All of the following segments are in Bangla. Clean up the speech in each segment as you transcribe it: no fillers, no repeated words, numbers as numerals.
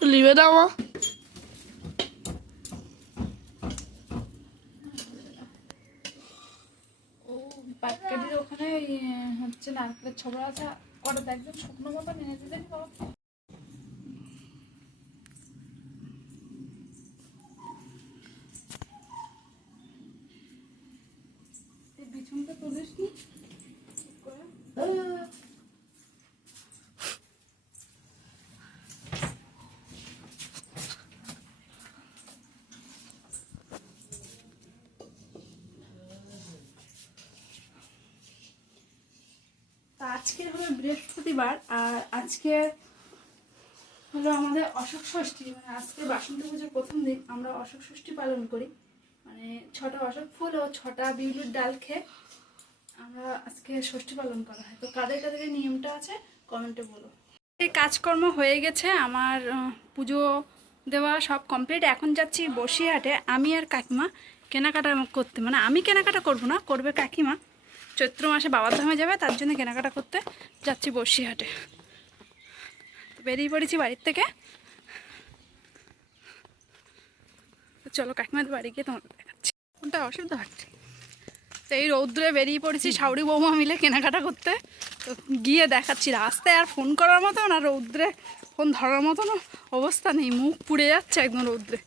লিবে দাও মা। ও পাটকাঠির ওখানে হচ্ছে নারকেলের ছোবড়া আছে, ওটা একদম শুকনো মতো এনে দিতে বাবা। বিছুনটা তুলিস নি আজকে হলো বৃহস্পতিবার, আর আজকে হলো আমাদের অশোক ষষ্ঠী। মানে আজকে বাসন্তী পুজোর প্রথম দিন আমরা অশোক ষষ্ঠী পালন করি। মানে 6টা অশোক ফুল ও 6টা বিউলির ডাল খেয়ে আমরা আজকে ষষ্ঠী পালন করা হয়। তো কাদের কাদের এই নিয়মটা আছে কমেন্টে বলো। এই কাজকর্ম হয়ে গেছে আমার, পুজো দেওয়া সব কমপ্লিট। এখন যাচ্ছি বসিরহাটে আমি আর কাকিমা কেনাকাটা করতে। মানে আমি কেনাকাটা করব না, করবে কাকিমা। চৈত্র মাসে বাবার ধামে যাবে, তার জন্য কেনাকাটা করতে যাচ্ছি বসিরহাটে। তো বেরিয়ে পড়েছি বাড়ির থেকে। তো চলো কাকিমাদের বাড়ি গিয়ে তোমাদের দেখাচ্ছি। কোনটা অসুবিধা হচ্ছে? তো এই রৌদ্রে বেরিয়ে পড়েছি শাউরি বৌমা মিলে কেনাকাটা করতে। তো গিয়ে দেখাচ্ছি। রাস্তায় আর ফোন করার মতো না, রৌদ্রে ফোন ধরার মতন অবস্থা নেই, মুখ পুড়ে যাচ্ছে একদম রৌদ্রে।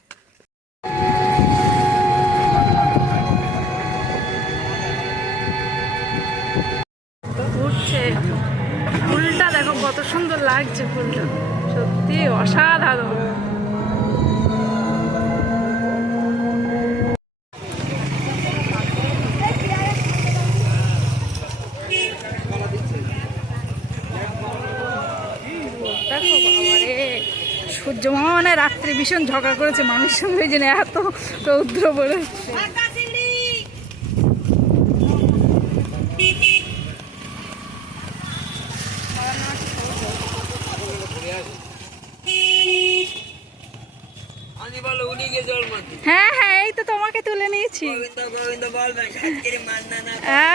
উঠছে ফুলটা, দেখো কত সুন্দর লাগছে ফুলটা, সত্যি অসাধারণ। দেখো বাবারে, সূর্য মামা মানে রাত্রে ভীষণ ঝগড়া করেছে মানুষের সঙ্গে, জন্য এত রৌদ্র পড়েছে। হ্যাঁ হ্যাঁ, এই তো তোমাকে তুলে নিয়েছি।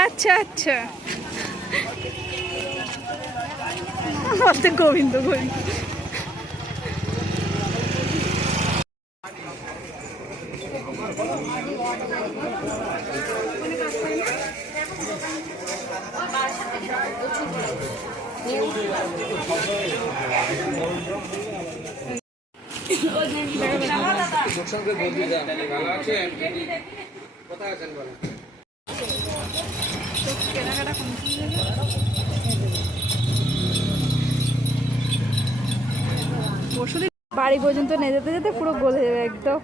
আচ্ছা আচ্ছা, বলতে গোবিন্দ গোবিন্দ। বাড়ি পর্যন্ত নিয়ে যেতে যেতে পুরো গলে যাবে একদম।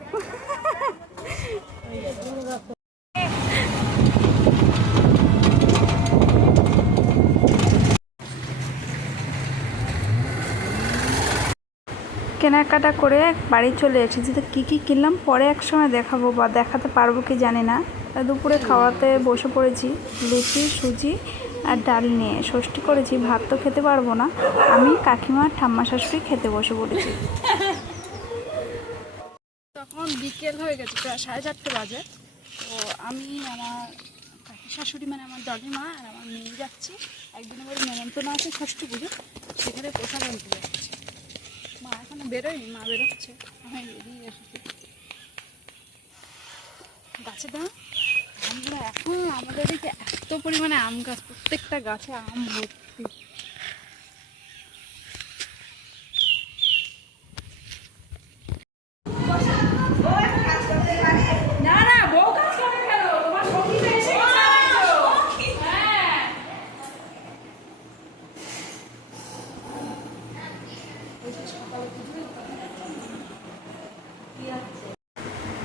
কেনাকাটা করে বাড়ি চলে এসেছি। তো কী কী কিনলাম পরে এক সময় দেখাবো, বা দেখাতে পারবো কি জানি না। দুপুরে খাওয়াতে বসে পড়েছি লুচি সুজি আর ডাল নিয়ে। ষষ্ঠী করেছি, ভাত তো খেতে পারবো না, আমি কাকিমা ঠাম্মা শাশুড়ি খেতে বসে পড়েছি। তখন বিকেল হয়ে গেছে, প্রায় 4:30 বাজে। তো আমি আমার কাকি শাশুড়ি মানে আমার দাদিমা আর আমার মেয়ে যাচ্ছি। একদিনের বাড়ি নেমন্তন্ন আছে ষষ্ঠী পুজো, সেখানে প্রসাদ আনতে যাচ্ছি। মা এখনো বেরোয়নি, মা বেরোচ্ছে, আমি বেরিয়ে এসেছি। গাছে দাম আমরা এখন আমাদের দিকে এত পরিমাণে আম গাছ, প্রত্যেকটা গাছে আম ভর্তি।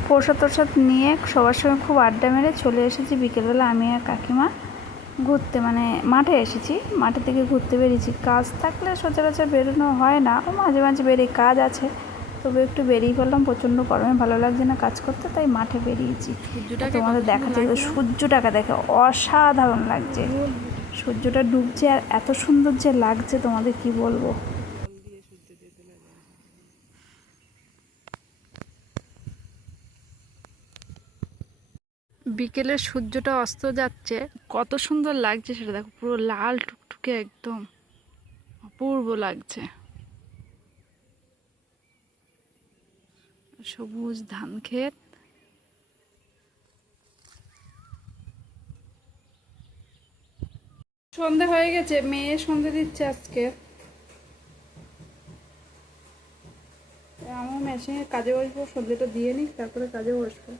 প্রসাদ টসাদ নিয়ে সবার সঙ্গে খুব আড্ডা মেরে চলে এসেছি বিকেলবেলা আমি আর কাকিমা ঘুরতে। মানে মাঠে এসেছি, মাঠের দিকে ঘুরতে বেরিয়েছি। কাজ থাকলে সচরাচর বেরোনো হয় না, ও মাঝে মাঝে বেরিয়ে কাজ আছে, তবে একটু বেরিয়ে পড়লাম। প্রচণ্ড গরমে ভালো লাগছে না কাজ করতে, তাই মাঠে বেরিয়েছি। তোমাদের দেখাচ্ছে, সূর্যটাকে দেখে অসাধারণ লাগছে, সূর্যটা ডুবছে আর এত সুন্দর যে লাগছে তোমাদের কি বলবো। বিকেলের সূর্যটা অস্ত যাচ্ছে, কত সুন্দর লাগছে সেটা দেখো, পুরো লাল টুকটুকে, একদম অপূর্ব লাগছে। সবুজ ধান ক্ষেত। সন্ধে হয়ে গেছে, মেয়ে সন্ধে দিচ্ছে আজকে। আমার মেশিনে কাজে বসবো, সন্ধেটা দিয়ে নিই তারপরে কাজে বসবো।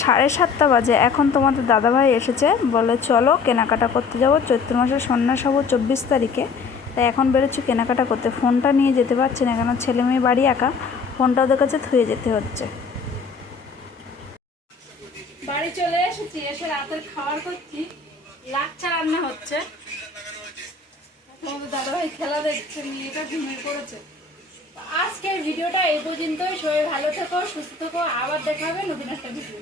সাড়ে 7টা বাজে, এখন তোমাদের দাদাভাই এসেছে, বলে চলো কেনাকাটা করতে যাবো, চৈত্র মাসের সন্ন্যাস হবো 24 তারিখে। তাই এখন বেরোচ্ছি কেনাকাটা করতে। ফোনটা নিয়ে যেতে পারছি না, কেন ছেলে মেয়ে বাড়ি একা, ফোনটা ওদের কাছে থুয়ে যেতে হচ্ছে। বাড়ি চলে এসেছি, এসে রাতের খাবার করছি, লাচ্ছা রান্না হচ্ছে। তোমাদের দাদাভাই খেলা দেখছে, মেয়েটা ঘুমিয়ে পড়েছে। আজকের ভিডিওটা এই পর্যন্তই। সবাই ভালো থেকো, সুস্থ থেকো, আবার দেখা হবে নতুন একটা ভিডিও।